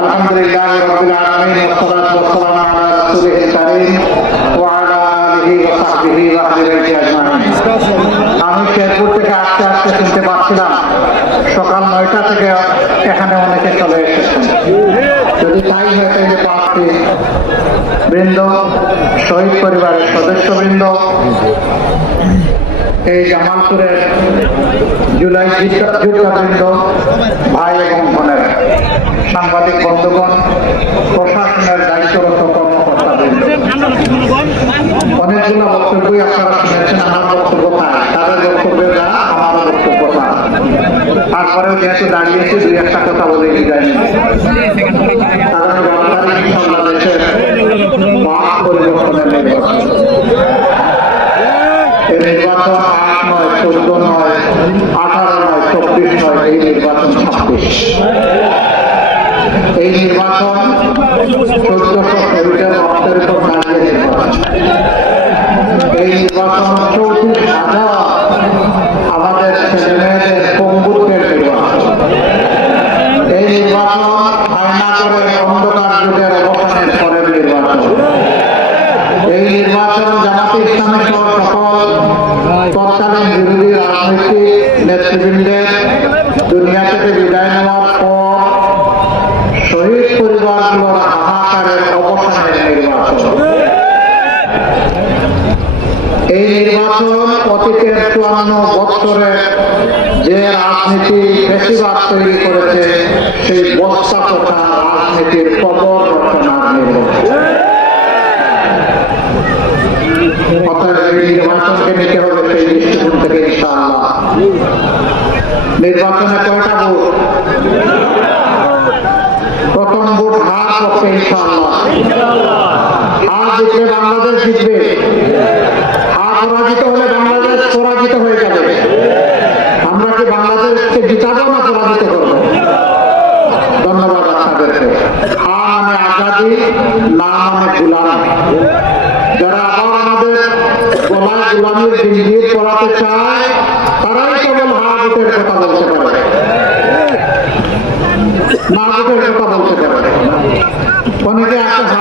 আলহামদুলিল্লাহ রাব্বিল আলামিন ওয়াসসালাতু ওয়াসসালামু আলা রাসূলিল কারীম ওয়া আলা আলিহি ওয়া সাহবিহি ওয়া আহলি বাইতি আজমাইন। আমি শেরপুর থেকে আস্তে আস্তে শুনতে পাচ্ছিলাম সকাল 9টা থেকে এখানে অনেকে চলে এসেছেন। যদি তাই হয় তাহলে পাঁচটি বৃন্দ, শহীদ পরিবারের সদস্যবৃন্দ, এই জামালপুরের জুলাই যোদ্ধাবৃন্দ, ভাই এবং বোনের, সাংবাদিক বন্ধুগণ, প্রশাসনের দায়িত্বরত কর্মকর্তাবৃন্দ, অনেকগুলো বক্তব্যই আপনারা শুনেছেন। আমার বক্তব্য তাই, তাদের বক্তব্যের যা আমারও বক্তব্য তা। তারপরেও যেহেতু দাঁড়িয়েছি, দুই একটা কথা বলে বিদায় নিই। আগামী 12 তারিখ বাংলাদেশের মাঠ পরিবর্তনের নির্বাচন। এই নির্বাচন 8 নয়, 14 নয়, 18 নয়, 24 নয়, এই নির্বাচন 26। এই নির্বাচন 1400 শহীদের রক্তের উপর দাঁড়িয়ে নির্বাচন। এই নির্বাচন 34,000 আমাদের ছেলেমেয়েদের পঙ্গুত্বের নির্বাচন। এই নির্বাচন আয়না করে অন্ধকার যুগের অবসানের পরের নির্বাচন। এই নির্বাচন জামাতে ইসলামী সহ সকল তৎকালীন বিরোধী রাজনৈতিক নেতৃবৃন্দের দুনিয়া থেকে বিদায় নেওয়ার পর শহীদ পরিবারগুলোর হাহাকারের অবসানের নির্বাচন। এই নির্বাচন অতীতের 54 বছরে যে রাজনীতি বেশিরভাগ তৈরি করেছে সেই বস্তা তথা রাজনীতির কবর রচনার নির্বাচন। অতএব এই নির্বাচনকে নিতে হবে সেই দৃষ্টিকোণ থেকে ইনশাআল্লাহ। নির্বাচনে কয়টা ভোট? প্রথম ভোট হার পক্ষে ইনশাআল্লাহ। হার জিতলে বাংলাদেশ জিতবে, হার পরাজিত হলে বাংলাদেশ পরাজিত হয়ে যাবে। আমরা কি বাংলাদেশকে জিতাবো না পরাজিত করবো? ধন্যবাদ আপনাদেরকে। হার মানে আজাদি, না মানে গুলামি। যারা আবার আমাদের গলায় গুলামির জিন্দিগি পড়াতে চায় তারাই কেবল হাতের কথা বলতে পারে, না হাতের কথা বলতে পারে। অনেকে আছে